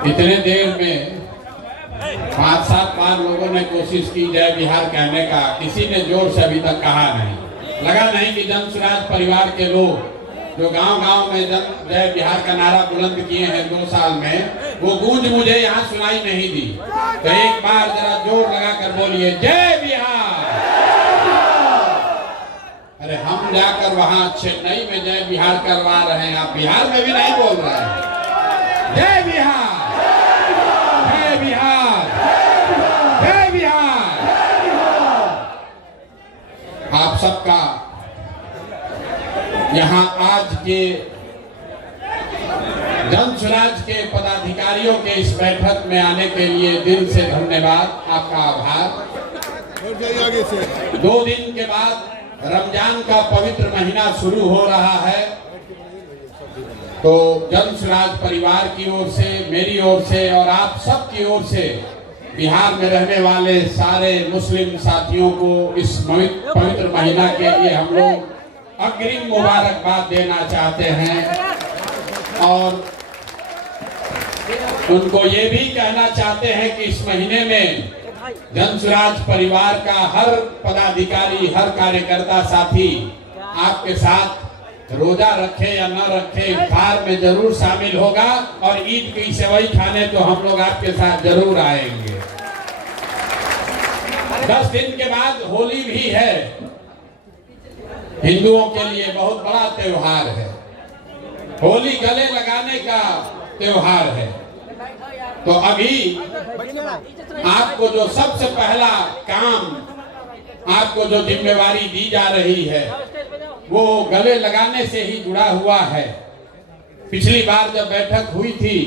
इतने देर में 5-7 बार लोगों ने कोशिश की जय बिहार कहने का, किसी ने जोर से अभी तक कहा नहीं। लगा नहीं कि जन स्वराज परिवार के लोग जो गांव-गांव में जय बिहार का नारा बुलंद किए हैं 2 साल में, वो गूंज मुझे यहाँ सुनाई नहीं दी। तो एक बार जरा जोर लगाकर बोलिए जय बिहार। अरे हम जाकर वहां चेन्नई में जय बिहार करवा रहे हैं, आप बिहार में भी नहीं बोल रहे हैं। जय बिहार, जय बिहार, जय बिहार। आप सबका यहाँ आज के जन स्वराज के पदाधिकारियों के इस बैठक में आने के लिए दिल से धन्यवाद, आपका आभार। 2 दिन के बाद रमजान का पवित्र महीना शुरू हो रहा है, तो जन स्वराज परिवार की ओर से, मेरी ओर से और आप सब की ओर से बिहार में रहने वाले सारे मुस्लिम साथियों को इस पवित्र महीना के लिए हम लोग अग्रिम मुबारकबाद देना चाहते हैं और उनको ये भी कहना चाहते हैं कि इस महीने में जन स्वराज परिवार का हर पदाधिकारी, हर कार्यकर्ता साथी आपके साथ रोजा रखे या न रखे इफ्तार में जरूर शामिल होगा और ईद की सेवई खाने तो हम लोग आपके साथ जरूर आएंगे। 10 दिन के बाद होली भी है, हिंदुओं के लिए बहुत बड़ा त्योहार है। होली गले लगाने का त्योहार है। तो अभी आपको जो सबसे पहला काम, आपको जो जिम्मेवारी दी जा रही है, वो गले लगाने से ही जुड़ा हुआ है। पिछली बार जब बैठक हुई थी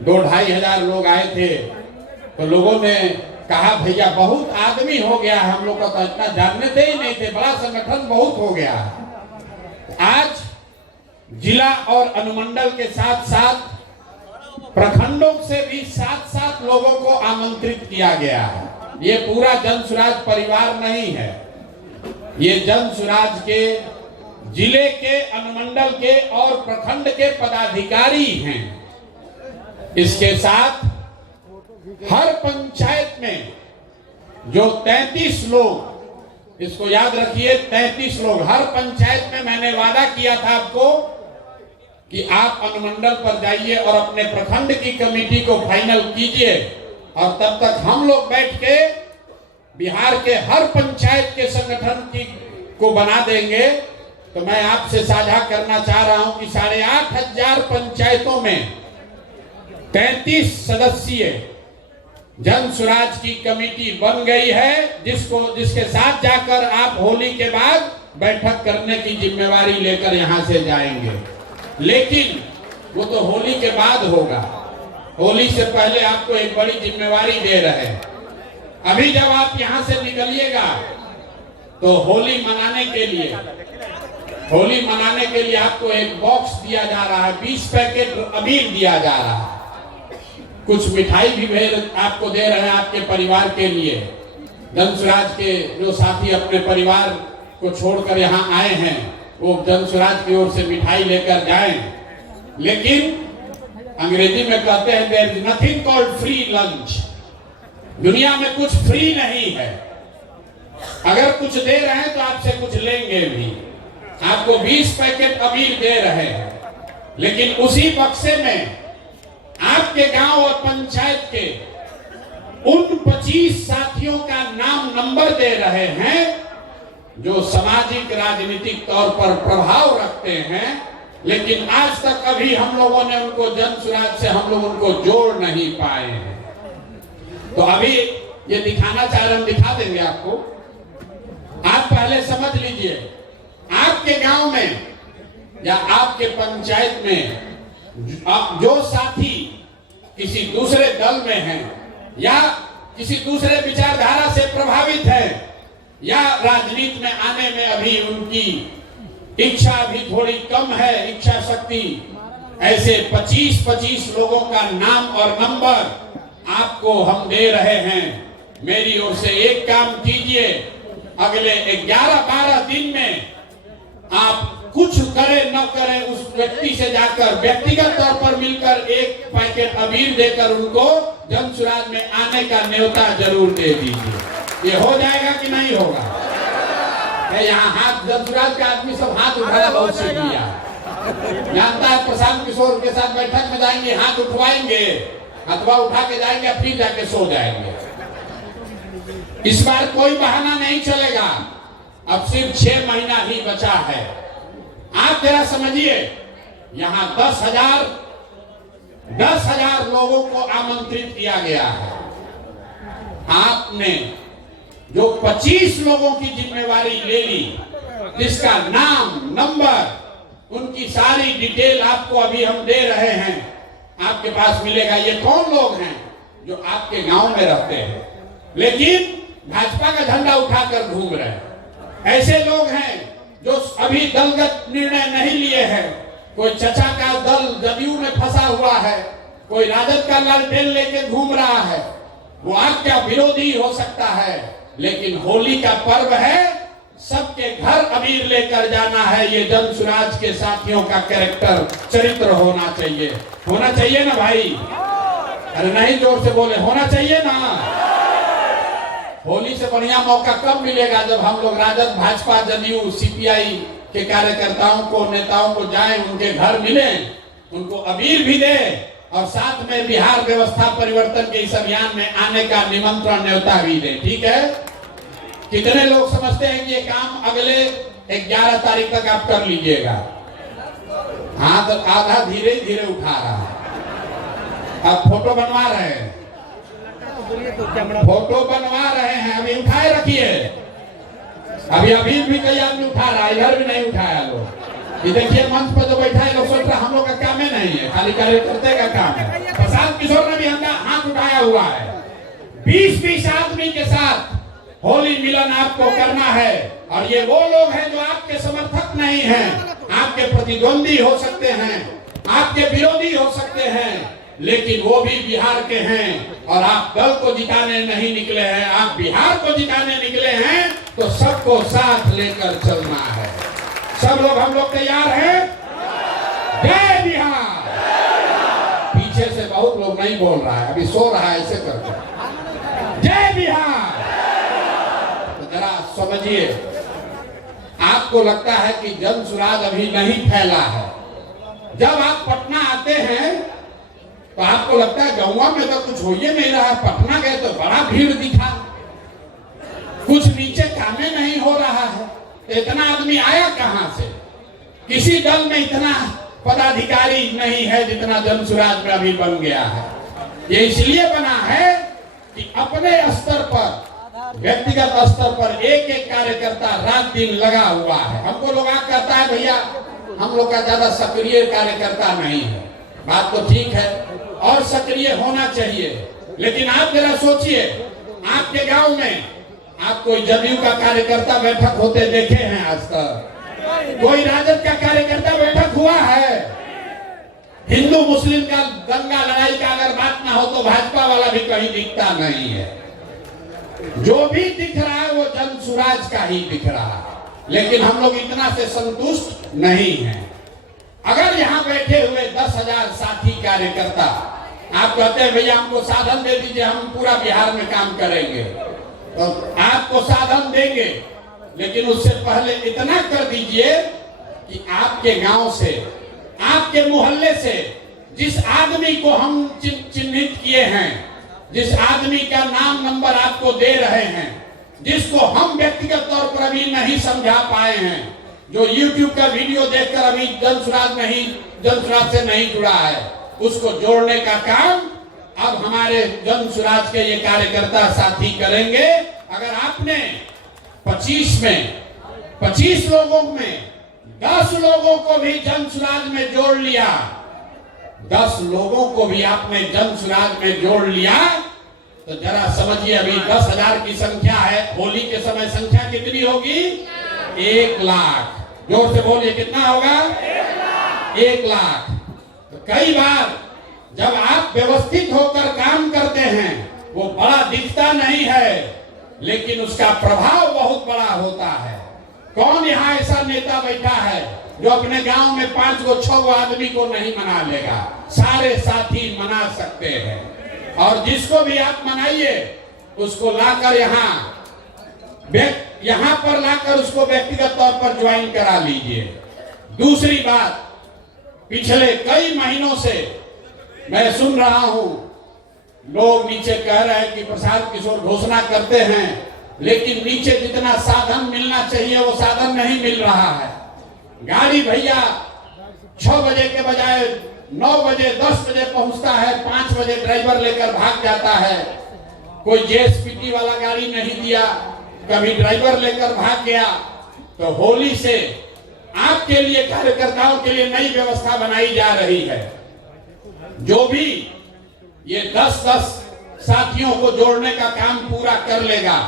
2-2.5 हजार लोग आए थे, तो लोगों ने कहा भैया बहुत आदमी हो गया, हम लोग तो इतना जानते ही नहीं थे, बड़ा संगठन बहुत हो गया। आज जिला और अनुमंडल के साथ साथ प्रखंडों से भी 7-7 लोगों को आमंत्रित किया गया है। ये पूरा जन स्वराज परिवार नहीं है, ये जन स्वराज के जिले के, अनुमंडल के और प्रखंड के पदाधिकारी हैं। इसके साथ हर पंचायत में जो 33 लोग, इसको याद रखिए 33 लोग, हर पंचायत में मैंने वादा किया था आपको कि आप अनुमंडल पर जाइए और अपने प्रखंड की कमेटी को फाइनल कीजिए और तब तक हम लोग बैठ के बिहार के हर पंचायत के संगठन को बना देंगे। तो मैं आपसे साझा करना चाह रहा हूं कि 8,500 पंचायतों में 33 सदस्यीय जन स्वराज की कमेटी बन गई है, जिसके साथ जाकर आप होली के बाद बैठक करने की जिम्मेवारी लेकर यहां से जाएंगे। लेकिन वो तो होली के बाद होगा, होली से पहले आपको एक बड़ी जिम्मेवारी दे रहे हैं। अभी जब आप यहां से निकलिएगा तो होली मनाने के लिए आपको एक बॉक्स दिया जा रहा है, 20 पैकेट अबीर दिया जा रहा है, कुछ मिठाई भी आपको दे रहे हैं आपके परिवार के लिए। जन स्वराज के जो साथी अपने परिवार को छोड़कर यहाँ आए हैं, वो जन स्वराज की ओर से मिठाई लेकर जाएं। लेकिन अंग्रेजी में कहते हैं there is nothing called free lunch. दुनिया में कुछ फ्री नहीं है, अगर कुछ दे रहे हैं तो आपसे कुछ लेंगे भी। आपको 20 पैकेट अबीर दे रहे हैं, लेकिन उसी बक्से में आपके गांव और पंचायत के उन 25 साथियों का नाम नंबर दे रहे हैं जो सामाजिक राजनीतिक तौर पर प्रभाव रखते हैं, लेकिन आज तक अभी हम लोगों ने उनको जन स्वराज से हम लोग उनको जोड़ नहीं पाए हैं। तो अभी ये दिखाना चाह रहे, हम दिखा देंगे आपको। आप पहले समझ लीजिए, आपके गांव में या आपके पंचायत में जो साथी किसी दूसरे दल में हैं या किसी दूसरे विचारधारा से प्रभावित है या राजनीति में आने में अभी उनकी इच्छा भी थोड़ी कम है, इच्छा शक्ति, ऐसे 25 लोगों का नाम और नंबर आपको हम दे रहे हैं। मेरी ओर से एक काम कीजिए, अगले 11-12 दिन में आप कुछ करे न करे उस व्यक्ति से जाकर व्यक्तिगत तौर पर मिलकर एक पैकेट अबीर देकर उनको जनसुराज में आने का न्योता जरूर दे दीजिए। ये हो जाएगा कि नहीं होगा? यहाँ हाथ जनसुराज के आदमी सब हाथ उठाना बहुत सीख लिया, जानता है। प्रशांत किशोर के साथ बैठक में जाएंगे, हाथ उठवाएंगे, हथवा उठा के जाएंगे, फिर जाके सो जाएंगे। इस बार कोई बहाना नहीं चलेगा। अब सिर्फ 6 महीना ही बचा है। आप जरा समझिए, यहाँ 10,000 लोगों को आमंत्रित किया गया है। आपने जो 25 लोगों की जिम्मेवारी ले ली, जिसका नाम, नंबर, उनकी सारी डिटेल आपको अभी हम दे रहे हैं, आपके पास मिलेगा। ये कौन लोग हैं जो आपके गांव में रहते हैं लेकिन भाजपा का झंडा उठाकर घूम रहे हैं? ऐसे लोग हैं जो अभी दलगत निर्णय नहीं लिए हैं। कोई चचा का दल जदयू में फंसा हुआ है, कोई राजद का लालटेन लेके घूम रहा है। वो आपका विरोधी हो सकता है, लेकिन होली का पर्व है, सबके घर अबीर लेकर जाना है। ये जनसुराज के साथियों का कैरेक्टर, चरित्र होना चाहिए। होना चाहिए ना भाई? अरे नहीं, जोर से बोले, होना चाहिए ना। होली से बढ़िया मौका कब मिलेगा? जब हम लोग राजद, भाजपा, जदयू, सीपीआई के कार्यकर्ताओं को, नेताओं को जाएं, उनके घर मिलें, उनको अबीर भी दें और साथ में बिहार व्यवस्था परिवर्तन के इस अभियान में आने का निमंत्रण, न्योता भी दें। ठीक है? कितने लोग समझते हैं कि ये काम अगले 11 तारीख तक आप कर लीजिएगा? हाथ आधा धीरे धीरे उठा रहा है। अब फोटो बनवा रहे हैं, फोटो बनवा रहे हैं, अभी उठाए रखिए। अभी भी कई आदमी उठा रहा है, इधर भी नहीं उठाया लोग। ये देखिए मंच पर जो बैठा है, लोग सोच रहे हम लोग का काम ही नहीं है, खाली कार्यकर्ता का काम है। प्रशांत किशोर ने भी हाथ उठाया हुआ है। 20-20 आदमी के साथ होली मिलन आपको करना है। और ये वो लोग हैं जो आपके समर्थक नहीं हैं, आपके प्रतिद्वंदी हो सकते हैं, आपके विरोधी हो सकते हैं, लेकिन वो भी बिहार के हैं। और आप दल को जिताने नहीं निकले हैं, आप बिहार को जिताने निकले हैं। तो सबको साथ लेकर चलना है। सब लोग, हम लोग तैयार हैं? जय बिहार। पीछे से बहुत लोग नहीं बोल रहा है, अभी सो रहा है, ऐसे करके जय बिहार। तो जरा समझिए, आपको लगता है कि जनसुराज अभी नहीं फैला है। जब आप पटना आते हैं तो आपको लगता है गौवा में तो कुछ हो ही नहीं रहा है, पटना गए तो बड़ा भीड़ दिखा, कुछ नीचे कामें नहीं हो रहा है। इतना आदमी आया कहां से? किसी दल में इतना पदाधिकारी नहीं है जितना जनसुराज में अभी बन गया है। ये इसलिए बना है कि अपने स्तर पर, व्यक्तिगत स्तर पर एक एक कार्यकर्ता रात दिन लगा हुआ है। हमको लोग कहता है भैया हम लोग का ज्यादा सक्रिय कार्यकर्ता नहीं है। बात तो ठीक है, और सक्रिय होना चाहिए, लेकिन आप जरा सोचिए, आपके गांव में आप कोई जदयू का कार्यकर्ता बैठक होते देखे हैं आज तक? कोई राजद का कार्यकर्ता बैठक हुआ है? हिंदू मुस्लिम का दंगा लड़ाई का अगर बात ना हो तो भाजपा वाला भी कहीं दिखता नहीं है। जो भी दिख रहा है वो जनसुराज का ही दिख रहा है। लेकिन हम लोग इतना से संतुष्ट नहीं हैं। अगर यहाँ बैठे हुए 10,000 साथी कार्यकर्ता आप कहते हैं भैया हमको साधन दे दीजिए, हम पूरा बिहार में काम करेंगे, तो आपको साधन देंगे, लेकिन उससे पहले इतना कर दीजिए कि आपके गांव से, आपके मोहल्ले से जिस आदमी को हम चिन्हित किए हैं, जिस आदमी का नाम नंबर आपको दे रहे हैं, जिसको हम व्यक्तिगत तौर पर अभी नहीं समझा पाए हैं, जो YouTube का वीडियो देखकर अभी जनसुराज से नहीं जुड़ा है, उसको जोड़ने का काम अब हमारे जनसुराज के ये कार्यकर्ता साथी करेंगे। अगर आपने 25 लोगों में 10 लोगों को भी जनसुराज में जोड़ लिया, 10 लोगों को भी आपने जनसुराज में जोड़ लिया, तो जरा समझिए अभी 10,000 की संख्या है, होली के समय संख्या कितनी होगी? 1 लाख। जोर से बोलिए, कितना होगा? 1 लाख। तो कई बार जब आप व्यवस्थित होकर काम करते हैं, वो बड़ा दिखता नहीं है, लेकिन उसका प्रभाव बहुत बड़ा होता है। कौन यहाँ ऐसा नेता बैठा है जो अपने गांव में 5 गो 6 गो आदमी को नहीं मना लेगा? सारे साथी मना सकते हैं। और जिसको भी आप मनाइए उसको लाकर यहाँ पर लाकर उसको व्यक्तिगत तौर पर ज्वाइन करा लीजिए। दूसरी बात, पिछले कई महीनों से मैं सुन रहा हूं, लोग नीचे कह रहे हैं कि प्रशांत किशोर घोषणा करते हैं लेकिन नीचे जितना साधन मिलना चाहिए वो साधन नहीं मिल रहा है। गाड़ी भैया 6 बजे के बजाय 9 बजे 10 बजे पहुंचता है, 5 बजे ड्राइवर लेकर भाग जाता है। कोई जेएसपीटी वाला गाड़ी नहीं दिया, कभी ड्राइवर लेकर भाग गया। तो होली से आपके लिए, कार्यकर्ताओं के लिए नई व्यवस्था बनाई जा रही है। जो भी ये 10-10 साथियों को जोड़ने का काम पूरा कर लेगा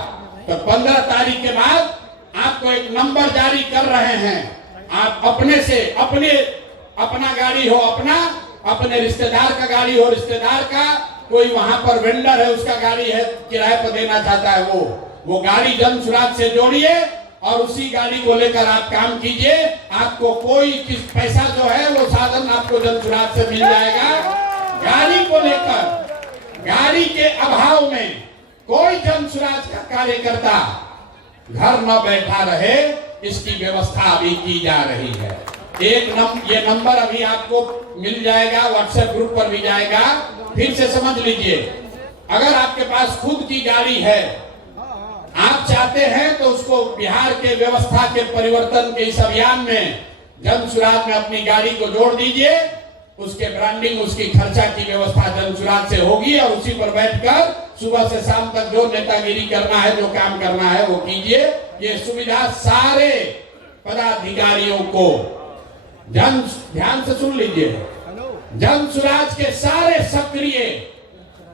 तो 15 तारीख के बाद आपको एक नंबर जारी कर रहे हैं। आप अपने से अपना गाड़ी हो अपना, अपने रिश्तेदार का गाड़ी हो रिश्तेदार का, कोई वहां पर वेंडर है उसका गाड़ी है किराए पर देना चाहता है, वो गाड़ी जन सुराज से जोड़िए और उसी गाड़ी को लेकर आप काम कीजिए। आपको कोई पैसा जो है वो साधन आपको जन सुराज से मिल जाएगा। गाड़ी को लेकर, गाड़ी के अभाव में कोई जन सुराज का कार्यकर्ता घर न बैठा रहे, इसकी व्यवस्था अभी की जा रही है। ये नंबर अभी आपको मिल जाएगा, व्हाट्सएप ग्रुप पर भी जाएगा। फिर से समझ लीजिए, अगर आपके पास खुद की गाड़ी है, आप चाहते हैं तो उसको बिहार के व्यवस्था के परिवर्तन के इस अभियान में जन सुराज में अपनी गाड़ी को जोड़ दीजिए। उसके ब्रांडिंग, उसकी खर्चा की व्यवस्था जन सुराज से होगी और उसी पर बैठकर सुबह से शाम तक जो नेतागिरी करना है, जो काम करना है वो कीजिए। ये सुविधा सारे पदाधिकारियों को, ध्यान से सुन लीजिए, जन सुराज के सारे सक्रिय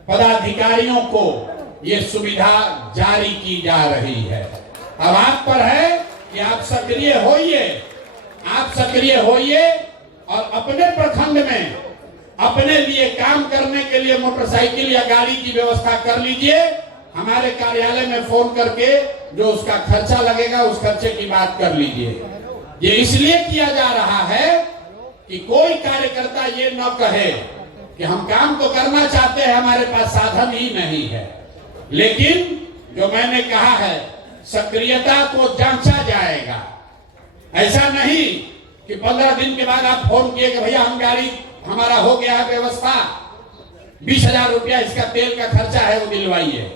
पदाधिकारियों को ये सुविधा जारी की जा रही है। अब आप पर है कि आप सक्रिय होइए और अपने प्रखंड में अपने लिए काम करने के लिए मोटरसाइकिल या गाड़ी की व्यवस्था कर लीजिए। हमारे कार्यालय में फोन करके जो उसका खर्चा लगेगा उस खर्चे की बात कर लीजिए। ये इसलिए किया जा रहा है कि कोई कार्यकर्ता ये न कहे कि हम काम तो करना चाहते हैं, हमारे पास साधन ही नहीं है। लेकिन जो मैंने कहा है, सक्रियता को जांचा जाएगा। ऐसा नहीं कि 15 दिन के बाद आप फोन किए कि भैया हम गाड़ी, हमारा हो गया है व्यवस्था, 20,000 रुपया इसका तेल का खर्चा है वो दिलवाइए।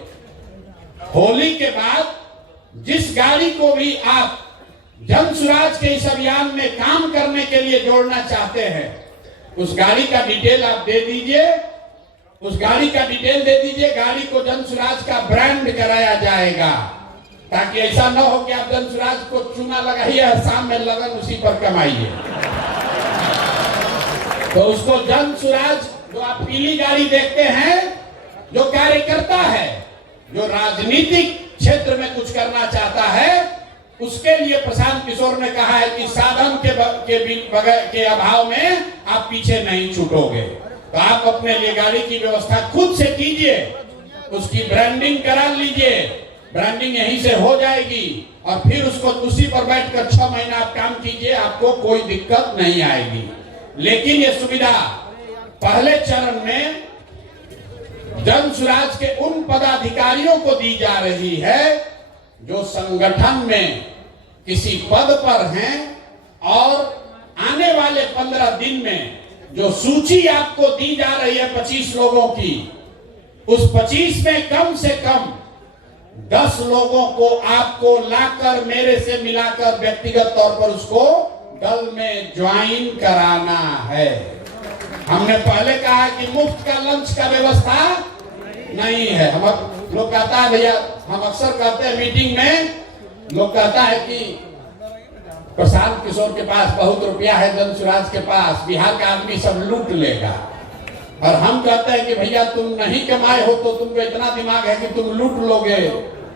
होली के बाद जिस गाड़ी को भी आप जन सुराज के इस अभियान में काम करने के लिए जोड़ना चाहते हैं, उस गाड़ी का डिटेल आप दे दीजिए, गाड़ी को जन सुराज का ब्रांड कराया जाएगा, ताकि ऐसा न हो कि आप जन सुराज को चूना लगाइए और शाम में लगन उसी पर कमाइए। तो उसको जन सुराज, जो आप पीली गाड़ी देखते हैं, जो कार्यकर्ता है, जो राजनीतिक क्षेत्र में कुछ करना चाहता है, उसके लिए प्रशांत किशोर ने कहा है कि साधन के अभाव में आप पीछे नहीं छूटोगे। तो आप अपने लिए गाड़ी की व्यवस्था खुद से कीजिए, उसकी ब्रांडिंग करा लीजिए, ब्रांडिंग यहीं से हो जाएगी और फिर उसको उसी पर बैठकर 6 महीना आप काम कीजिए, आपको कोई दिक्कत नहीं आएगी। लेकिन ये सुविधा पहले चरण में जन सुराज के उन पदाधिकारियों को दी जा रही है जो संगठन में किसी पद पर हैं और आने वाले 15 दिन में जो सूची आपको दी जा रही है 25 लोगों की, उस 25 में कम से कम 10 लोगों को आपको लाकर मेरे से मिलाकर व्यक्तिगत तौर पर उसको दल में ज्वाइन कराना है। हमने पहले कहा कि मुफ्त का लंच का व्यवस्था नहीं है। हम लोग कहता है भैया, हम अक्सर कहते हैं मीटिंग में, लोग कहता है कि प्रशांत किशोर के पास बहुत रुपया है, जन सुराज के पास, बिहार का आदमी सब लूट लेगा। और हम कहते हैं कि भैया तुम नहीं कमाए हो तो तुमको इतना दिमाग है कि तुम लूट लोगे,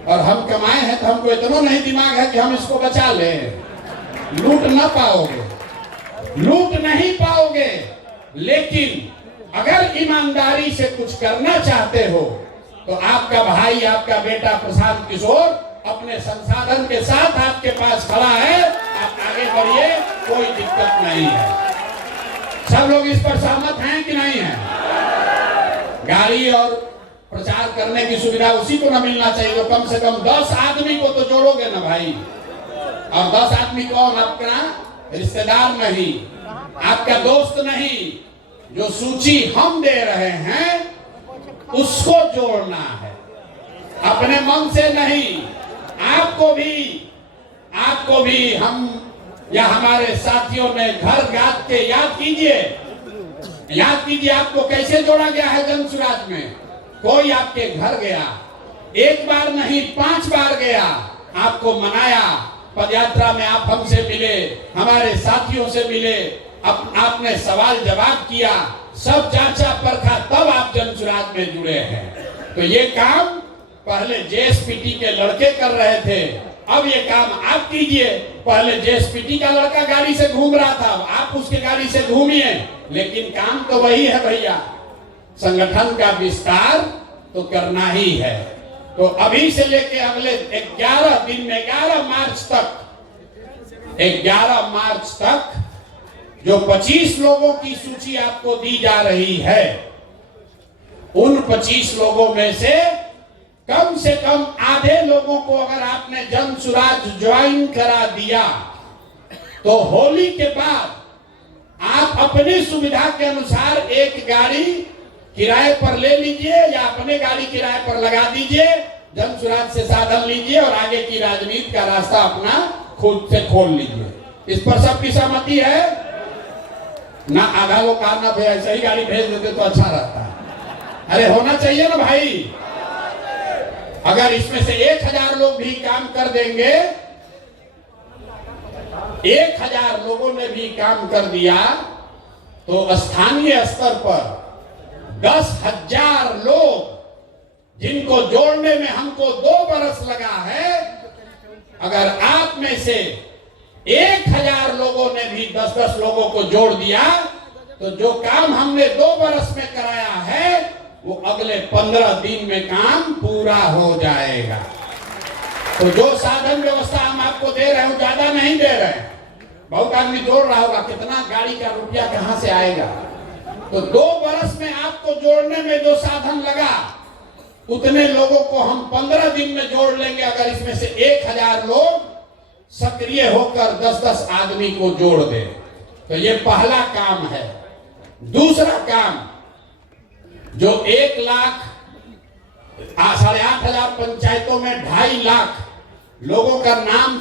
और हम कमाए हैं तो हमको इतना नहीं दिमाग है कि हम इसको बचा लें। लूट ना पाओगे, लूट नहीं पाओगे, लेकिन अगर ईमानदारी से कुछ करना चाहते हो तो आपका भाई, आपका बेटा प्रशांत किशोर अपने अपने संसाधन के साथ आपके पास खड़ा है, आप आगे बढ़िए, कोई दिक्कत नहीं है। सब लोग इस पर सहमत हैं कि नहीं है? गाड़ी और प्रचार करने की सुविधा उसी को न मिलना चाहिए तो कम से कम 10 आदमी को तो जोड़ोगे ना भाई। और 10 आदमी कौन? आपका रिश्तेदार नहीं, आपका दोस्त नहीं, जो सूची हम दे रहे हैं उसको जोड़ना है, अपने मन से नहीं। आपको भी हम या हमारे साथियों ने घर गात के याद कीजिए आपको कैसे जोड़ा गया है जन सुराज में। कोई आपके घर गया, एक बार नहीं 5 बार गया, आपको मनाया, पदयात्रा में आप हमसे मिले, हमारे साथियों से मिले, आपने सवाल जवाब किया, सब जांचा परखा, तब आप जन सुराज में जुड़े हैं। तो ये काम पहले जेएसपीटी के लड़के कर रहे थे, अब ये काम आप कीजिए। पहले जेएसपीटी का लड़का गाड़ी से घूम रहा था, आप उसके गाड़ी से घूमिए, लेकिन काम तो वही है भैया, संगठन का विस्तार तो करना ही है। तो अभी से लेके अगले 11 दिन में 11 मार्च तक जो 25 लोगों की सूची आपको दी जा रही है, उन 25 लोगों में से कम आधे लोगों को अगर आपने जन सुराज ज्वाइन करा दिया तो होली के बाद आप अपनी सुविधा के अनुसार एक गाड़ी किराए पर ले लीजिए या अपने गाड़ी किराए पर लगा दीजिए, जन सुराज से साधन लीजिए और आगे की राजनीति का रास्ता अपना खुद से खोल लीजिए। इस पर सबकी सहमति है ना? आधा लोग कहना भाई ऐसा ही गाड़ी भेज देते तो अच्छा रहता है। अरे होना चाहिए ना भाई। अगर इसमें से 1000 लोग भी काम कर देंगे, 1000 लोगों ने भी काम कर दिया तो स्थानीय स्तर पर 10,000 लोग, जिनको जोड़ने में हमको 2 बरस लगा है, अगर आप में से 1000 लोगों ने भी 10-10 लोगों को जोड़ दिया तो जो काम हमने 2 बरस में कराया है वो अगले 15 दिन में काम पूरा हो जाएगा। तो जो साधन व्यवस्था हम आपको दे रहे हैं ज्यादा नहीं दे रहे हैं। बहुत आदमी जोड़ रहा होगा कितना गाड़ी का रुपया कहां से आएगा, तो 2 बरस में आपको जोड़ने में जो साधन लगा उतने लोगों को हम 15 दिन में जोड़ लेंगे। अगर इसमें से 1000 लोग सक्रिय होकर 10-10 आदमी को जोड़ दे तो ये पहला काम है। दूसरा काम, जो 1 लाख 8,500 पंचायतों में 2.5 लाख लोगों का नाम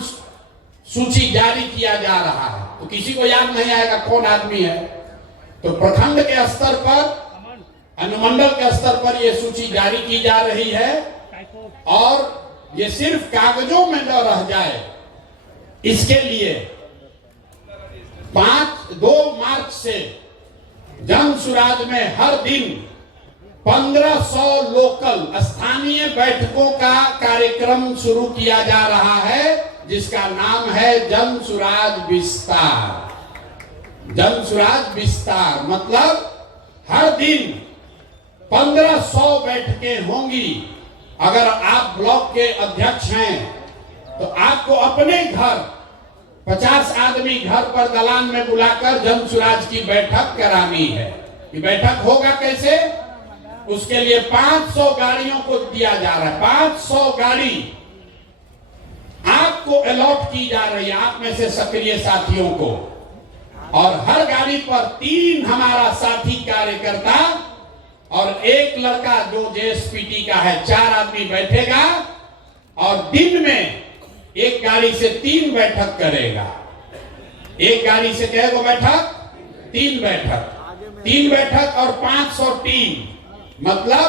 सूची जारी किया जा रहा है, तो किसी को याद नहीं आएगा कौन आदमी है। तो प्रखंड के स्तर पर, अनुमंडल के स्तर पर यह सूची जारी की जा रही है और ये सिर्फ कागजों में न रह जाए, इसके लिए 2 मार्च से जन सुराज में हर दिन 1500 लोकल स्थानीय बैठकों का कार्यक्रम शुरू किया जा रहा है, जिसका नाम है जन सुराज विस्तार। जन सुराज विस्तार मतलब हर दिन 1500 बैठकें होंगी। अगर आप ब्लॉक के अध्यक्ष हैं तो आपको अपने घर 50 आदमी घर पर दलान में बुलाकर जन सुराज की बैठक करानी है। ये बैठक होगा कैसे? उसके लिए 500 गाड़ियों को दिया जा रहा है। 500 गाड़ी आपको अलॉट की जा रही है, आप में से सक्रिय साथियों को, और हर गाड़ी पर 3 हमारा साथी कार्यकर्ता और 1 लड़का जो जेएसपीटी का है, 4 आदमी बैठेगा और दिन में एक गाड़ी से 3 बैठक करेगा। एक गाड़ी से कहेगा बैठक, 3 बैठक, 3 बैठक और 500 टीम, मतलब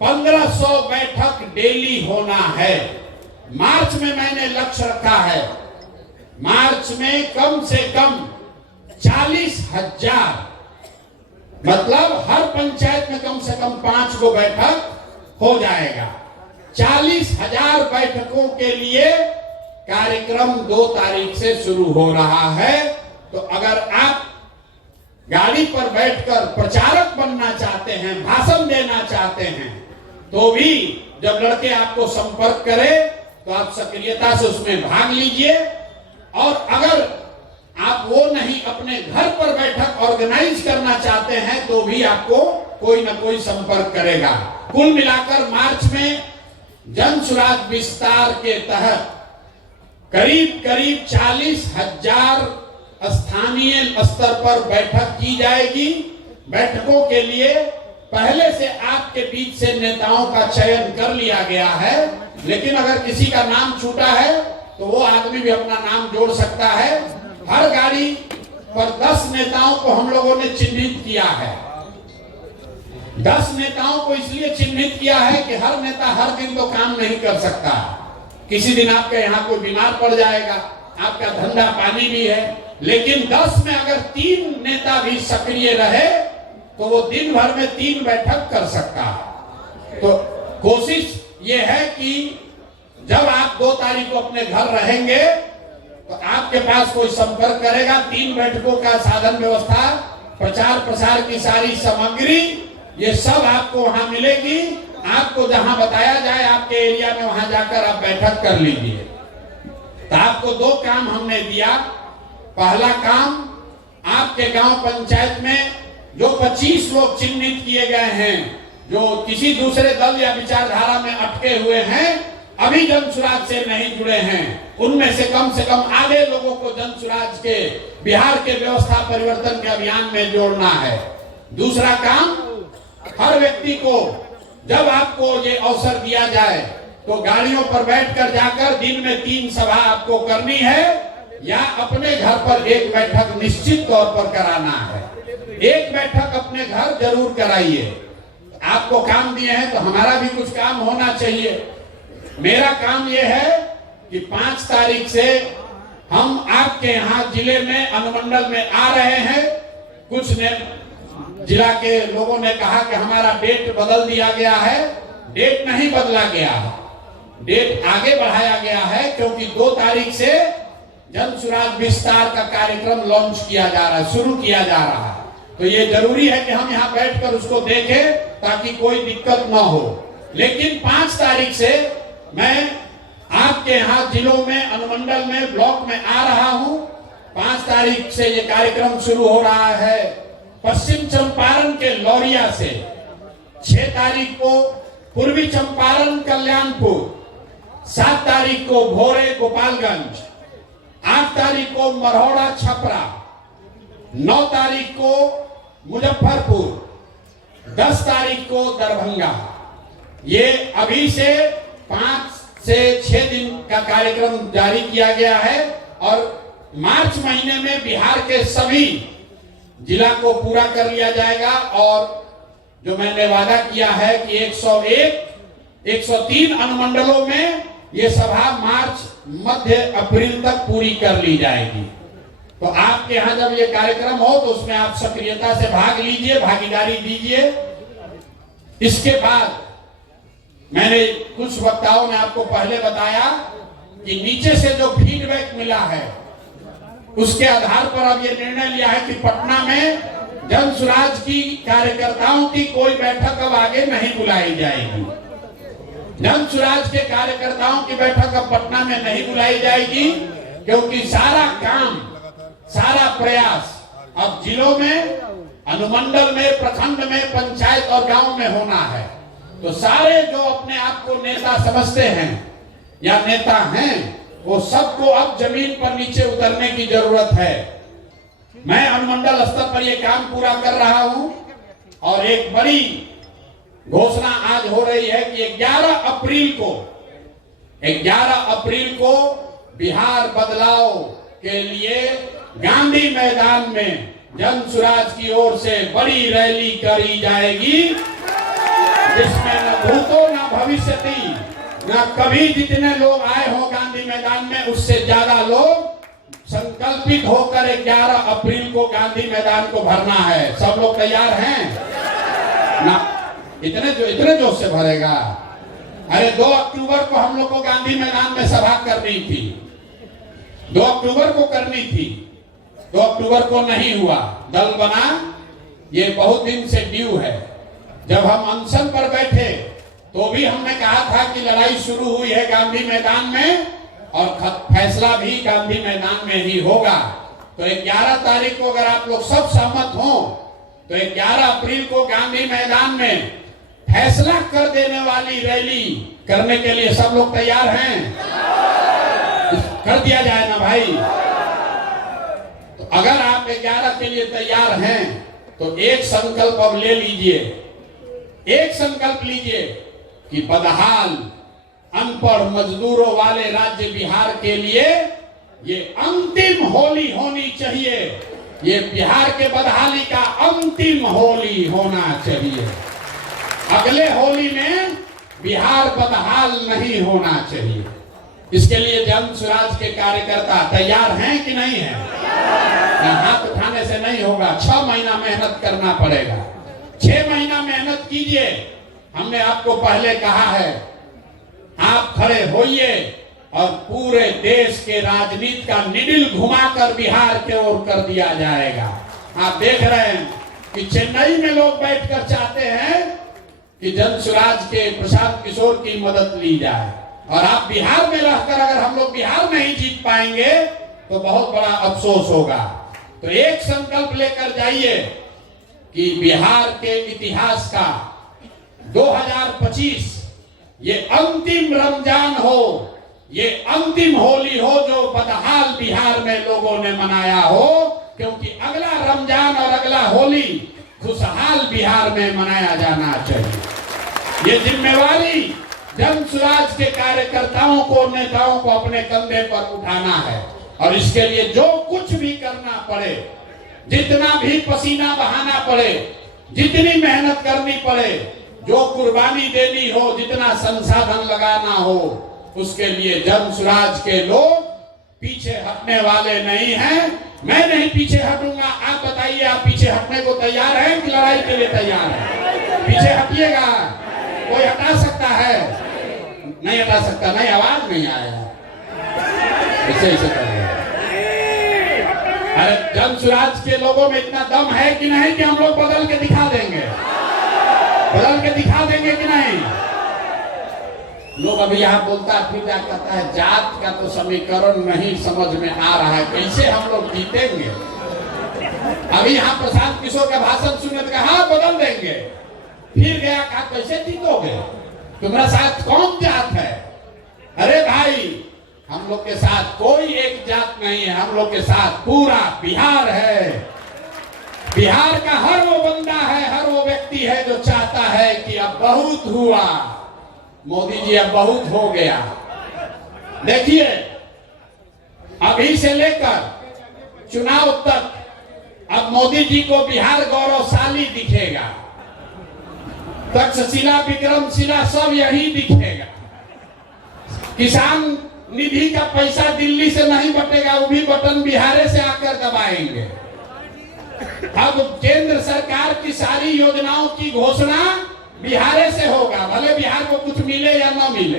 1500 बैठक डेली होना है। मार्च में मैंने लक्ष्य रखा है, मार्च में कम से कम 40,000, मतलब हर पंचायत में कम से कम 5 गो बैठक हो जाएगा। 40,000 बैठकों के लिए कार्यक्रम 2 तारीख से शुरू हो रहा है। तो अगर आप गाड़ी पर बैठकर प्रचारक बनना चाहते हैं, भाषण देना चाहते हैं, तो भी जब लड़के आपको संपर्क करें तो आप सक्रियता से उसमें भाग लीजिए। और अगर आप वो नहीं अपने घर पर बैठक ऑर्गेनाइज करना चाहते हैं तो भी आपको कोई ना कोई संपर्क करेगा। कुल मिलाकर मार्च में जन सुराज विस्तार के तहत करीब करीब 40,000 स्थानीय स्तर पर बैठक की जाएगी। बैठकों के लिए पहले से आपके बीच से नेताओं का चयन कर लिया गया है, लेकिन अगर किसी का नाम छूटा है तो वो आदमी भी अपना नाम जोड़ सकता है। हर गाड़ी पर 10 नेताओं को हम लोगों ने चिन्हित किया है। 10 नेताओं को इसलिए चिन्हित किया है कि हर नेता हर दिन तो काम नहीं कर सकता। किसी दिन आपके यहाँ कोई बीमार पड़ जाएगा, आपका धंधा पानी भी है, लेकिन 10 में अगर 3 नेता भी सक्रिय रहे तो वो दिन भर में 3 बैठक कर सकता है। तो कोशिश ये है कि जब आप 2 तारीख को अपने घर रहेंगे तो आपके पास कोई संपर्क करेगा। 3 बैठकों का साधन व्यवस्था, प्रचार प्रसार की सारी सामग्री, ये सब आपको वहां मिलेगी। आपको जहां बताया जाए आपके एरिया में वहां जाकर आप बैठक कर लीजिए। तो आपको 2 काम हमने दिया। पहला काम, आपके गांव पंचायत में जो 25 लोग चिन्हित किए गए हैं, जो किसी दूसरे दल या विचारधारा में अटके हुए हैं, अभी जन सुराज से नहीं जुड़े हैं, उनमें से कम आधे लोगों को जन सुराज के बिहार के व्यवस्था परिवर्तन के अभियान में जोड़ना है। दूसरा काम, हर व्यक्ति को जब आपको ये अवसर दिया जाए तो गाड़ियों पर बैठकर जाकर दिन में 3 सभा आपको करनी है या अपने घर पर एक बैठक निश्चित तौर पर कराना है। एक बैठक अपने घर जरूर कराइए। आपको काम दिए हैं तो हमारा भी कुछ काम होना चाहिए। मेरा काम यह है कि 5 तारीख से हम आपके यहाँ जिले में अनुमंडल में आ रहे हैं। कुछ ने जिला के लोगों ने कहा कि हमारा डेट बदल दिया गया है। डेट नहीं बदला गया है, डेट आगे बढ़ाया गया है, क्योंकि 2 तारीख से जन सुराज विस्तार का कार्यक्रम लॉन्च किया जा रहा है, शुरू किया जा रहा है। तो ये जरूरी है कि हम यहाँ बैठकर उसको देखें ताकि कोई दिक्कत ना हो। लेकिन 5 तारीख से मैं आपके यहाँ जिलों में, अनुमंडल में, ब्लॉक में आ रहा हूँ। 5 तारीख से ये कार्यक्रम शुरू हो रहा है पश्चिम चंपारण के लौरिया से। 6 तारीख को पूर्वी चंपारण कल्याणपुर, 7 तारीख को भोरे गोपालगंज, 8 तारीख को मरौड़ा छपरा, 9 तारीख को मुजफ्फरपुर, 10 तारीख को दरभंगा। ये अभी से 5 से 6 दिन का कार्यक्रम जारी किया गया है और मार्च महीने में बिहार के सभी जिला को पूरा कर लिया जाएगा। और जो मैंने वादा किया है कि 103 अनुमंडलों में ये सभा मार्च मध्य अप्रैल तक पूरी कर ली जाएगी। तो आपके यहाँ जब ये कार्यक्रम हो तो उसमें आप सक्रियता से भाग लीजिए, भागीदारी दीजिए। इसके बाद मैंने कुछ वक्ताओं ने आपको पहले बताया कि नीचे से जो फीडबैक मिला है उसके आधार पर अब ये निर्णय लिया है कि पटना में जन सुराज की कार्यकर्ताओं की कोई बैठक अब आगे नहीं बुलाई जाएगी। जन सुराज के कार्यकर्ताओं की बैठक अब पटना में नहीं बुलाई जाएगी, क्योंकि सारा काम, सारा प्रयास अब जिलों में, अनुमंडल में, प्रखंड में, पंचायत और गांव में होना है। तो सारे जो अपने आप को नेता समझते हैं या नेता हैं, वो सबको अब जमीन पर नीचे उतरने की जरूरत है। मैं अनुमंडल स्तर पर ये काम पूरा कर रहा हूं और एक बड़ी घोषणा आज हो रही है कि 11 अप्रैल को बिहार बदलाव के लिए गांधी मैदान में जन सुराज की ओर से बड़ी रैली करी जाएगी, जिसमें न भूतो न भविष्यति, न कभी जितने लोग आए हो गांधी मैदान में उससे ज्यादा लोग संकल्पित होकर 11 अप्रैल को गांधी मैदान को भरना है। सब लोग तैयार हैं ना? इतने जोश से भरेगा। अरे 2 अक्टूबर को हम लोग को गांधी मैदान में सभा करनी थी, 2 अक्टूबर को करनी थी, 2 अक्टूबर को नहीं हुआ। दल बना, ये बहुत दिन से ड्यू है। जब हम अनशन पर बैठे तो भी हमने कहा था कि लड़ाई शुरू हुई है गांधी मैदान में और फैसला भी गांधी मैदान में ही होगा। तो 11 तारीख को अगर आप लोग सब सहमत हो तो 11 अप्रैल को गांधी मैदान में फैसला कर देने वाली रैली करने के लिए सब लोग तैयार हैं? कर दिया जाए ना भाई। तो अगर आप 11 के लिए तैयार हैं तो एक संकल्प अब ले लीजिए, एक संकल्प लीजिए कि बदहाल अनपढ़ मजदूरों वाले राज्य बिहार के लिए ये अंतिम होली होनी चाहिए। ये बिहार के बदहाली का अंतिम होली होना चाहिए। अगले होली में बिहार बदहाल नहीं होना चाहिए। इसके लिए जन स्वराज के कार्यकर्ता तैयार हैं कि नहीं है? हाथ उठाने से नहीं होगा, 6 महीना मेहनत करना पड़ेगा। 6 महीना मेहनत कीजिए। हमने आपको पहले कहा है, आप खड़े होइए और पूरे देश के राजनीति का निडिल घुमाकर बिहार के ओर कर दिया जाएगा। आप देख रहे हैं कि चेन्नई में लोग बैठकर चाहते हैं कि जन स्वराज के प्रशांत किशोर की मदद ली जाए, और आप बिहार में रहकर अगर हम लोग बिहार नहीं जीत पाएंगे तो बहुत बड़ा अफसोस होगा। तो एक संकल्प लेकर जाइए कि बिहार के इतिहास का 2025 ये अंतिम रमजान हो, ये अंतिम होली हो जो बदहाल बिहार में लोगों ने मनाया हो, क्योंकि अगला रमजान और अगला होली खुशहाल बिहार में मनाया जाना चाहिए। ये जिम्मेवारी जन स्वराज के कार्यकर्ताओं को, नेताओं को अपने कंधे पर उठाना है, और इसके लिए जो कुछ भी करना पड़े, जितना भी पसीना बहाना पड़े, जितनी मेहनत करनी पड़े, जो कुर्बानी देनी हो, जितना संसाधन लगाना हो, उसके लिए जन स्वराज के लोग पीछे हटने वाले नहीं हैं। मैं नहीं पीछे हटूंगा। आप बताइए, आप पीछे हटने को तैयार हैं कि लड़ाई के लिए तैयार हैं? पीछे हटिएगा। कोई हटा सकता है? नहीं हटा सकता। नहीं, आवाज नहीं आया। ऐसे कर रहे हैं। अरे जन स्वराज के लोगों में इतना दम है कि नहीं कि हम लोग बदल के दिखा देंगे? बदल के दिखा देंगे कि नहीं? लोग अभी यहाँ बोलता फिर क्या कहता है, जात का तो समीकरण नहीं समझ में आ रहा है, कैसे हम लोग जीतेंगे? अभी यहाँ प्रशांत किशोर का भाषण सुनने तो कहा बदल देंगे, फिर गया कहा कैसे जीतोगे? तुम्हारा साथ कौन जात है? अरे भाई, हम लोग के साथ कोई एक जात नहीं है, हम लोग के साथ पूरा बिहार है। बिहार का हर वो बंदा है, हर वो व्यक्ति है जो चाहता है कि अब बहुत हुआ, मोदी जी अब बहुत हो गया। देखिए, अभी से लेकर चुनाव तक अब मोदी जी को बिहार गौरवशाली दिखेगा। तक्षशिला, विक्रमशिला सब यही दिखेगा। किसान निधि का पैसा दिल्ली से नहीं बटेगा, वो भी बटन बिहार से आकर दबाएंगे। अब केंद्र सरकार की सारी योजनाओं की घोषणा बिहार से होगा, भले बिहार को कुछ मिले या न मिले।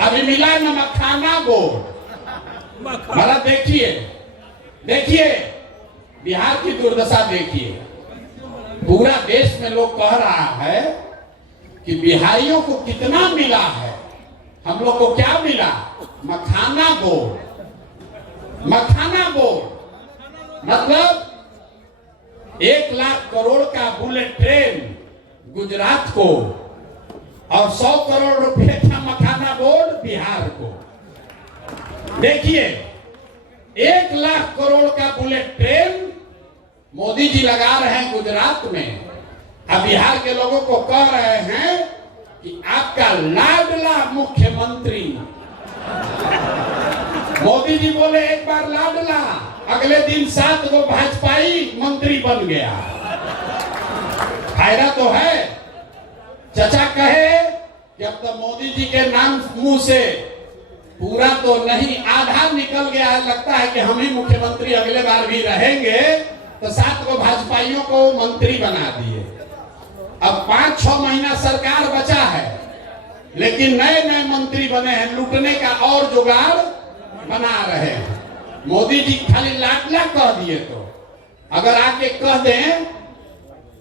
अभी मिला न मखाना बोर्ड। भला देखिए, देखिए बिहार की दुर्दशा देखिए। पूरा देश में लोग कह रहा है कि बिहारियों को कितना मिला है, हम लोग को क्या मिला? मखाना बोर्ड। मखाना बोर्ड मतलब 1 लाख करोड़ का बुलेट ट्रेन गुजरात को और 100 करोड़ रुपए का मखाना बोर्ड बिहार को। देखिए, 1 लाख करोड़ का बुलेट ट्रेन मोदी जी लगा रहे हैं गुजरात में। अब बिहार के लोगों को कह रहे हैं कि आपका लाडला मुख्यमंत्री, मोदी जी बोले एक बार लाडला, अगले दिन 7 गो भाजपाई मंत्री बन गया। फायदा तो है। चचा कहे कि अब तो मोदी जी के नाम मुंह से पूरा तो नहीं, आधा निकल गया है, लगता है कि हम ही मुख्यमंत्री अगले बार भी रहेंगे, तो 7 गो भाजपाइयों को मंत्री बना दिए। अब 5-6 महीना सरकार बचा है, लेकिन नए नए मंत्री बने हैं, लूटने का और जुगाड़ बना रहे हैं। मोदी जी खाली लाडला कह दिए, तो अगर आके कह दें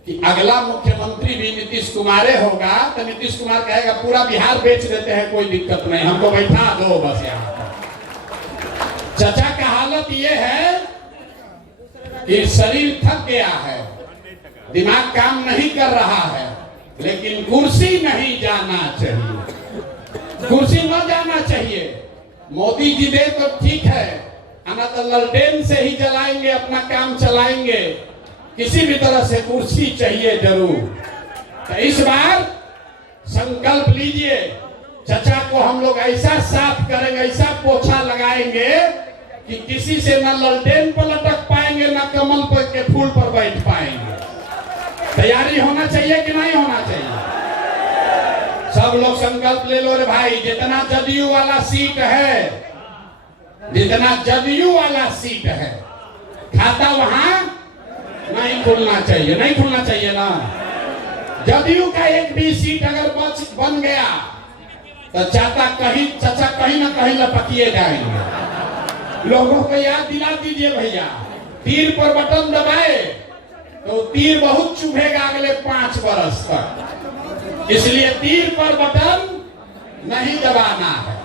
कि अगला मुख्यमंत्री भी नीतीश कुमार होगा तो नीतीश कुमार कहेगा पूरा बिहार बेच देते हैं, कोई दिक्कत नहीं, हमको बैठा दो बस यहाँ पर। चाचा का हालत ये है कि शरीर थक गया है, दिमाग काम नहीं कर रहा है, लेकिन कुर्सी नहीं जाना चाहिए, कुर्सी न जाना चाहिए। मोदी जी दे तो ठीक है, आना तो ललटेन से ही जलाएंगे, अपना काम चलाएंगे, किसी भी तरह से कुर्सी चाहिए जरूर। तो इस बार संकल्प लीजिए, चचा को हम लोग ऐसा साफ करेंगे, ऐसा पोछा लगाएंगे कि किसी से न ललटेन पर लटक पाएंगे, न कमल पर के फूल पर बैठ पाएंगे। तैयारी होना चाहिए कि नहीं होना चाहिए? सब लोग संकल्प ले लो रे भाई। जितना जदयू वाला सीट है, जितना जदयू वाला सीट है, खाता वहां नहीं खुलना चाहिए, नहीं खुलना चाहिए ना। जदयू का एक भी सीट अगर बन गया तो चाचा कहीं ना कहीं लपकिए जाएंगे। लोगों को याद दिला दीजिए भैया, तीर पर बटन दबाए तो तीर बहुत चुभेगा अगले 5 वर्ष तक, इसलिए तीर पर बटन नहीं दबाना है।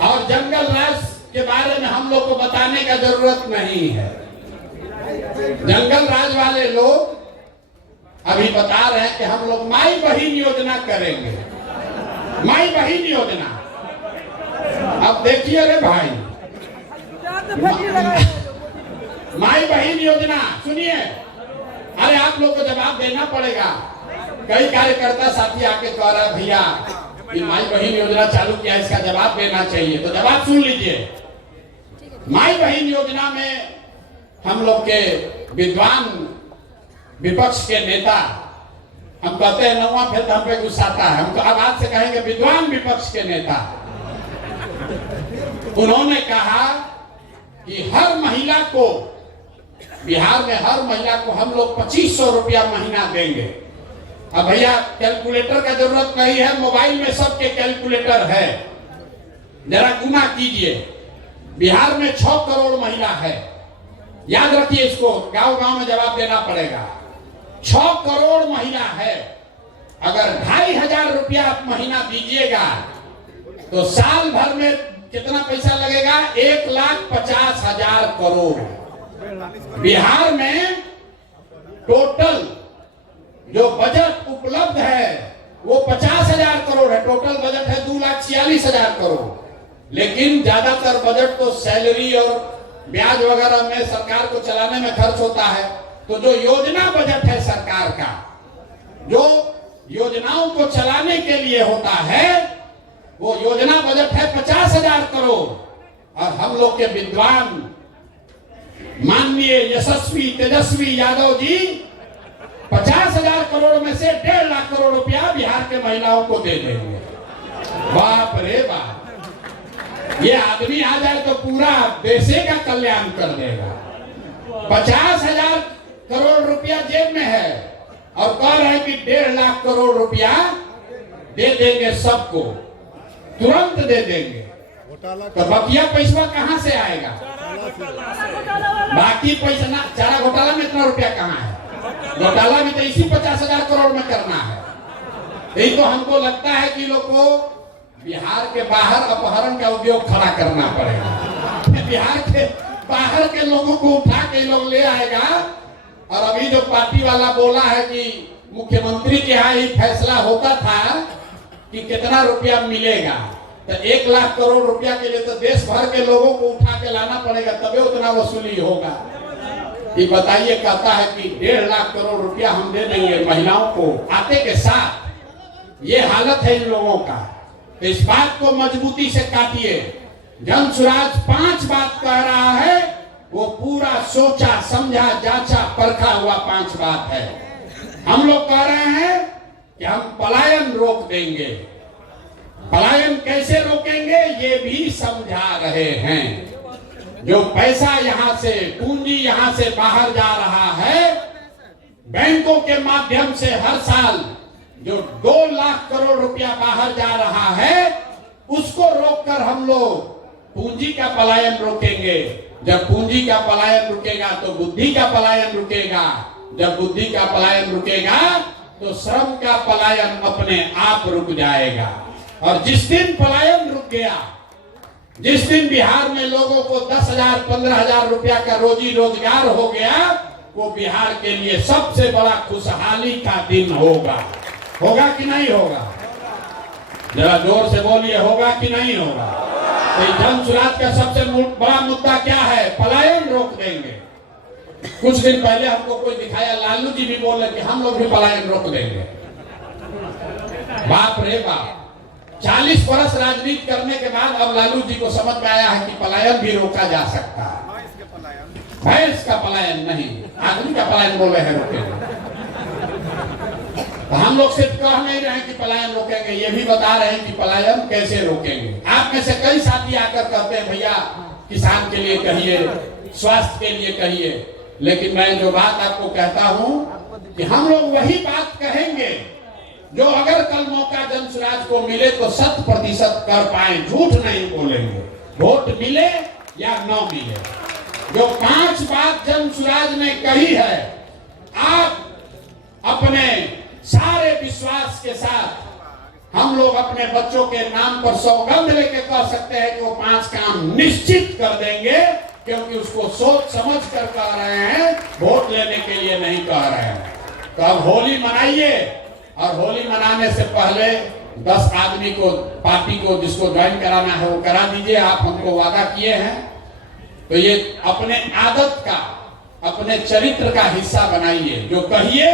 और जंगल राज के बारे में हम लोग को बताने का जरूरत नहीं है। जंगल राज वाले लोग अभी बता रहे हैं कि हम लोग माई बहिन योजना करेंगे, माई बहिन योजना। अब देखिए रे भाई, माई बहिन योजना सुनिए, अरे आप लोग को जवाब देना पड़ेगा। कई कार्यकर्ता साथी आके कह रहा है भैया ये माई बहिन योजना चालू किया, इसका जवाब देना चाहिए, तो जवाब सुन लीजिए। माई बहिन योजना में हम लोग के विद्वान विपक्ष के नेता, हम कहते हैं नौवा फिर हम पे गुस्साता है, हम तो आवाज से कहेंगे विद्वान विपक्ष के नेता, उन्होंने कहा कि हर महिला को, बिहार में हर महिला को हम लोग 2500 रुपया महीना देंगे। अब भैया कैलकुलेटर का जरूरत नहीं है, मोबाइल में सबके कैलकुलेटर है, जरा गुना कीजिए। बिहार में 6 करोड़ महिला है, याद रखिए इसको, गांव गांव में जवाब देना पड़ेगा। 6 करोड़ महिला है, अगर 2500 रुपया आप महीना दीजिएगा तो साल भर में कितना पैसा लगेगा? 1,50,000 करोड़। बिहार में टोटल जो बजट उपलब्ध है वो 50,000 करोड़ है, टोटल बजट है 2,46,000 करोड़। लेकिन ज्यादातर बजट तो सैलरी और ब्याज वगैरह में सरकार को चलाने में खर्च होता है। तो जो योजना बजट है सरकार का, जो योजनाओं को चलाने के लिए होता है, वो योजना बजट है 50,000 करोड़। और हम लोग के विद्वान माननीय यशस्वी तेजस्वी यादव जी 50,000 करोड़ में से 1.5 लाख करोड़ रुपया बिहार के महिलाओं को दे देंगे। बाप रे बाप, ये आदमी आ जाए तो पूरा देश का कल्याण कर देगा। 50,000 करोड़ रुपया जेब में है और कह रहे हैं कि 1.5 लाख करोड़ रुपया दे देंगे, सबको तुरंत दे देंगे। तो बकिया पैसा कहां से आएगा? बाकी पैसा ना, चारा घोटाला में इतना रुपया कहां है? घोटाला भी तो इसी 50,000 करोड़ में करना है। यही तो हमको लगता है कि लोग को बिहार के बाहर अपहरण का उद्योग खड़ा करना पड़ेगा। बिहार के बाहर के लोगों को उठा के लोग ले आएगा। और अभी जो पार्टी वाला बोला है कि मुख्यमंत्री के यहाँ ही फैसला होता था कि कितना रुपया मिलेगा, तो 1 लाख करोड़ रुपया के लिए तो देश भर के लोगों को उठा के लाना पड़ेगा, तभी उतना वसूली होगा। ये बताइए, कहता है कि 1.5 लाख करोड़ रुपया हम दे देंगे महिलाओं को आते के साथ। ये हालत है इन लोगों का। तो इस बात को मजबूती से काटिए। जन सुराज 5 बात कह रहा है, वो पूरा सोचा समझा जांचा परखा हुआ 5 बात है। हम लोग कह रहे हैं कि हम पलायन रोक देंगे। पलायन कैसे रोकेंगे ये भी समझा रहे हैं। जो पैसा यहाँ से, पूंजी यहाँ से बाहर जा रहा है, बैंकों के माध्यम से हर साल जो 2 लाख करोड़ रुपया बाहर जा रहा है, उसको रोककर हम लोग पूंजी का पलायन रोकेंगे। जब पूंजी का पलायन रुकेगा तो बुद्धि का पलायन रुकेगा, जब बुद्धि का पलायन रुकेगा तो श्रम का पलायन अपने आप रुक जाएगा। और जिस दिन पलायन रुक गया, जिस दिन बिहार में लोगों को 10,000 15,000 रुपया का रोजी रोजगार हो गया, वो बिहार के लिए सबसे बड़ा खुशहाली का दिन होगा। होगा कि नहीं होगा? जरा जोर से बोलिए, होगा कि नहीं होगा? तो जन सुराज का सबसे बड़ा मुद्दा क्या है? पलायन रोक देंगे। कुछ दिन पहले हमको कोई दिखाया, लालू जी भी बोल रहे कि हम लोग भी पलायन रोक देंगे। बाप रे बाप, 40 वर्ष राजनीति करने के बाद अब लालू जी को समझ में आया है कि पलायन भी रोका जा सकता है। भैंस का पलायन नहीं, आदमी का पलायन बोल रहे हैं रोकेंगे। तो हम लोग सिर्फ कह नहीं रहे कि पलायन रोकेंगे, ये भी बता रहे हैं कि पलायन कैसे रोकेंगे। आप में से कई साथी आकर कहते हैं भैया किसान के लिए कहिए, स्वास्थ्य के लिए कहिए, लेकिन मैं जो बात आपको कहता हूं कि हम लोग वही बात कहेंगे जो अगर कल मौका जन सुराज को मिले तो 100% कर पाए, झूठ नहीं बोलेंगे। वोट मिले या न मिले, जो 5 बात जन सुराज ने कही है, आप अपने सारे विश्वास के साथ हम लोग अपने बच्चों के नाम पर सौगंध लेके कह सकते हैं कि वो 5 काम निश्चित कर देंगे, क्योंकि उसको सोच समझ कर कह रहे हैं, वोट लेने के लिए नहीं कह रहे हैं। तो अब होली मनाइए, और होली मनाने से पहले 10 आदमी को, पार्टी को जिसको ज्वाइन कराना है वो करा दीजिए। आप हमको वादा किए हैं, तो ये अपने आदत का, अपने चरित्र का हिस्सा बनाइए। जो कहिए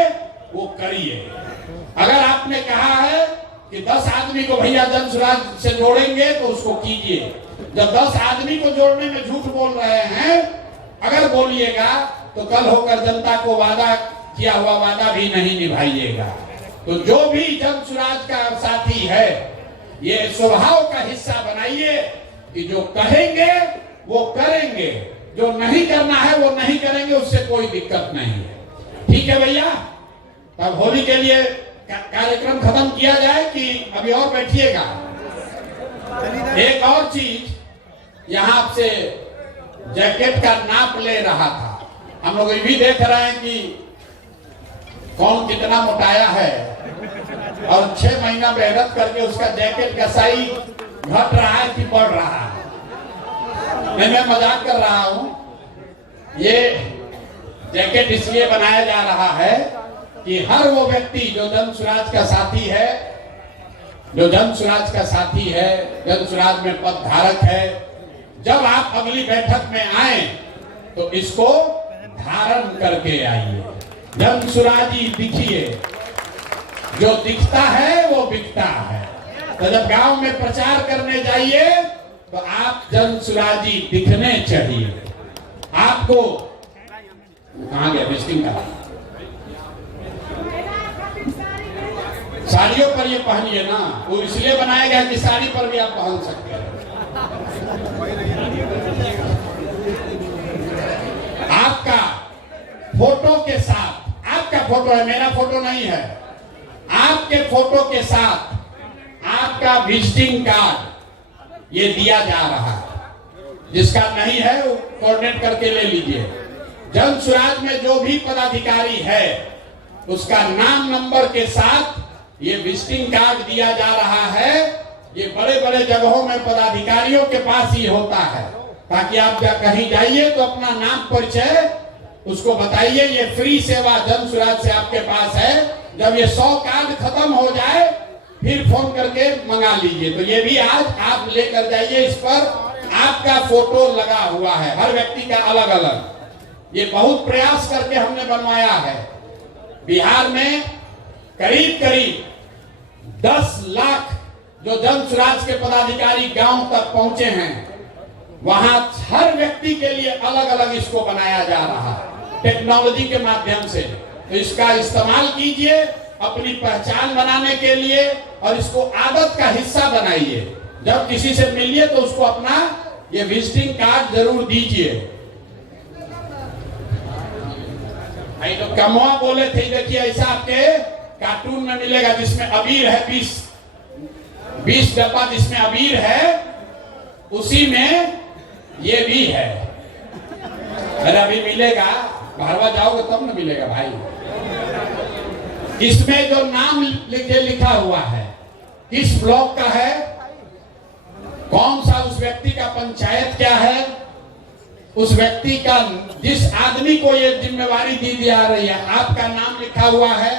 वो करिए। अगर आपने कहा है कि 10 आदमी को भैया जन सुराज से जोड़ेंगे तो उसको कीजिए। जब 10 आदमी को जोड़ने में झूठ बोल रहे हैं, अगर बोलिएगा तो कल होकर जनता को वादा किया हुआ वादा भी नहीं निभाइएगा। तो जो भी जन सुराज का साथी है, ये स्वभाव का हिस्सा बनाइए कि जो कहेंगे वो करेंगे, जो नहीं करना है वो नहीं करेंगे, उससे कोई दिक्कत नहीं है। ठीक है भैया? तब होली के लिए कार्यक्रम खत्म किया जाए कि अभी और बैठिएगा? एक और चीज, यहाँ से जैकेट का नाप ले रहा था। हम लोग ये भी देख रहे हैं कि कौन कितना मोटाया है, और 6 महीना मेहनत करके उसका जैकेट का साइज घट रहा है कि बढ़ रहा है। मैं मजाक कर रहा हूं। ये जैकेट इसलिए बनाया जा रहा है कि हर वो व्यक्ति जो जन सुराज का साथी है, जो जन सुराज का साथी है, जन सुराज में पद धारक है, जब आप अगली बैठक में आए तो इसको धारण करके आइए। जन सुराजी दिखिए, जो दिखता है वो बिकता है। तो जब गांव में प्रचार करने जाइए तो आप जन सुराजी दिखने चाहिए। आपको कहां गया विजिटिंग का? साड़ियों पर ये पहनिए ना, वो इसलिए बनाया गया कि साड़ी पर भी आप पहन सकते हैं। आपका फोटो के साथ, आपका फोटो है, मेरा फोटो नहीं है, आपके फोटो के साथ आपका विजिटिंग कार्ड ये दिया जा रहा है। जिसका नहीं है वो कोऑर्डिनेट करके ले लीजिए। जन सुराज में जो भी पदाधिकारी है उसका नाम नंबर के साथ ये विजिटिंग कार्ड दिया जा रहा है। ये बड़े बड़े जगहों में पदाधिकारियों के पास ही होता है, ताकि आप कहीं जाइए तो अपना नाम परिचय उसको बताइए। ये फ्री सेवा जन सुराज से आपके पास है। जब ये 100 कार्ड खत्म हो जाए फिर फोन करके मंगा लीजिए। तो ये भी आज आप लेकर जाइए। इस पर आपका फोटो लगा हुआ है, हर व्यक्ति का अलग अलग। ये बहुत प्रयास करके हमने बनवाया है। बिहार में करीब करीब 10 लाख जो जन सुराज के पदाधिकारी गांव तक पहुंचे हैं, वहां हर व्यक्ति के लिए अलग अलग इसको बनाया जा रहा है टेक्नोलॉजी के माध्यम से। तो इसका इस्तेमाल कीजिए अपनी पहचान बनाने के लिए, और इसको आदत का हिस्सा बनाइए। जब किसी से मिलिए तो उसको अपना ये विजिटिंग कार्ड जरूर दीजिए। तो कमवा बोले थे, देखिए ऐसा आपके कार्टून में मिलेगा जिसमें अबीर है, 20 डब्बा जिसमें अबीर है, उसी में ये भी है। अरे अभी मिलेगा, भारवा जाओगे तब ना मिलेगा भाई। इसमें जो नाम लिखा हुआ है किस ब्लॉक का है, कौन सा उस व्यक्ति का पंचायत क्या है, उस व्यक्ति का, जिस आदमी को ये जिम्मेवारी दी जा रही है, आपका नाम लिखा हुआ है,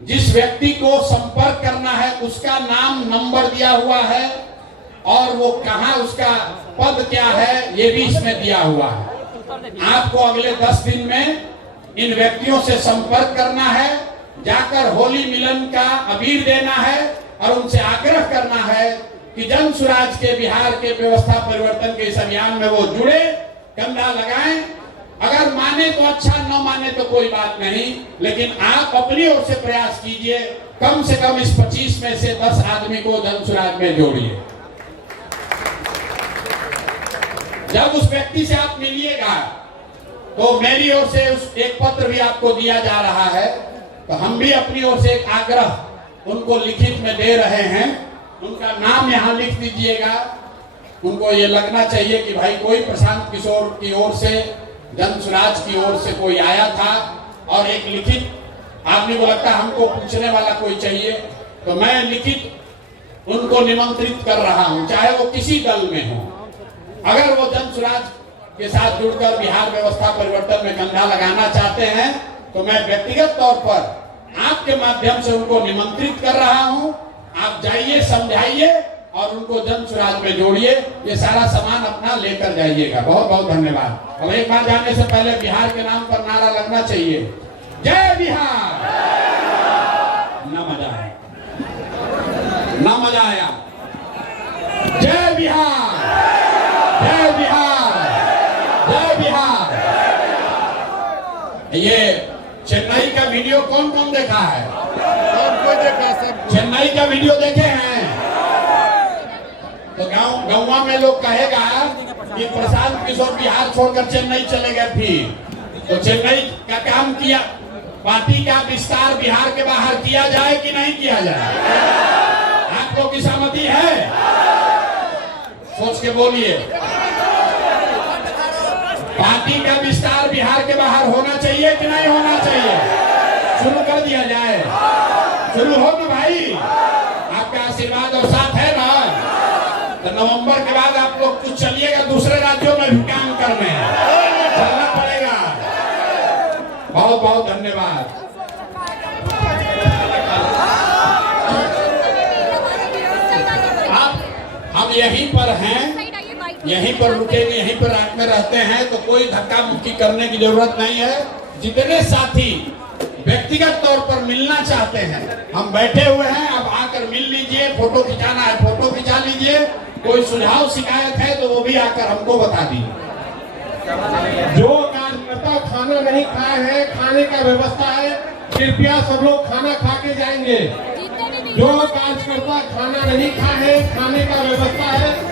जिस व्यक्ति को संपर्क करना है उसका नाम नंबर दिया हुआ है, और वो कहां, उसका पद क्या है ये भी इसमें दिया हुआ है। आपको अगले 10 दिन में इन व्यक्तियों से संपर्क करना है, जाकर होली मिलन का अबीर देना है और उनसे आग्रह करना है कि जन सुराज के बिहार के व्यवस्था परिवर्तन के इस अभियान में वो जुड़े, कंधा लगाएं। अगर माने तो अच्छा, न माने तो कोई बात नहीं, लेकिन आप अपनी ओर से प्रयास कीजिए, कम से कम इस 25 में से 10 आदमी को जन सुराज में जोड़िए। जब उस व्यक्ति से आप मिलिएगा तो मेरी ओर से उस एक पत्र भी आपको दिया जा रहा है, तो हम भी अपनी ओर से एक आग्रह उनको लिखित में दे रहे हैं। उनका नाम यहाँ लिख दीजिएगा। उनको ये लगना चाहिए कि भाई कोई प्रशांत किशोर की ओर से, जन सुराज की ओर से कोई आया था, और एक लिखित, आदमी को लगता है हमको पूछने वाला कोई चाहिए, तो मैं लिखित उनको निमंत्रित कर रहा हूं, चाहे वो किसी दल में हो। अगर वो जन सुराज के साथ जुड़कर बिहार व्यवस्था परिवर्तन में कंधा लगाना चाहते हैं तो मैं व्यक्तिगत तौर पर आपके माध्यम से उनको निमंत्रित कर रहा हूं। आप जाइए, समझाइए और उनको जन सुराज में जोड़िए। ये सारा सामान अपना लेकर जाइएगा। बहुत बहुत धन्यवाद। और एक बार जाने से पहले बिहार के नाम पर नारा लगना चाहिए, जय बिहार। ना मजा आया, ना मजा आया। जय बिहार, जय बिहार, जय बिहार। ये चेन्नई का वीडियो कौन कौन देखा है? सबको देखा, सब चेन्नई का वीडियो देखे हैं? तो गाँव में लोग कहेगा कि प्रशांत किशोर बिहार छोड़कर चेन्नई चले गए। फिर तो चेन्नई का काम किया, पार्टी का विस्तार बिहार के बाहर किया जाए कि नहीं किया जाए? आपको की सहमति है? सोच के बोलिए। पार्टी का विस्तार बिहार के बाहर होना चाहिए कि नहीं होना चाहिए? शुरू कर दिया जाए। शुरू हो ना भाई, आपका आशीर्वाद और साथ है ना? तो नवंबर के बाद आप लोग कुछ चलिएगा, दूसरे राज्यों में भी काम करने चलना पड़ेगा। बहुत बहुत धन्यवाद। हम यहीं पर हैं, यहीं पर रुकेंगे, यहीं पर रात में रहते हैं, तो कोई धक्का मुक्की करने की जरूरत नहीं है। जितने साथी व्यक्तिगत तौर पर मिलना चाहते हैं, हम बैठे हुए हैं, अब आकर मिल लीजिए। फोटो खिंचाना है फोटो खिंचा लीजिए। कोई सुझाव शिकायत है तो वो भी आकर हमको बता दीजिए। जो कार्यकर्ता खाना नहीं खाए हैं, खाने का व्यवस्था है, कृपया सब लोग खाना खा के जाएंगे। जो कार्यकर्ता खाना नहीं खाए हैं, खाने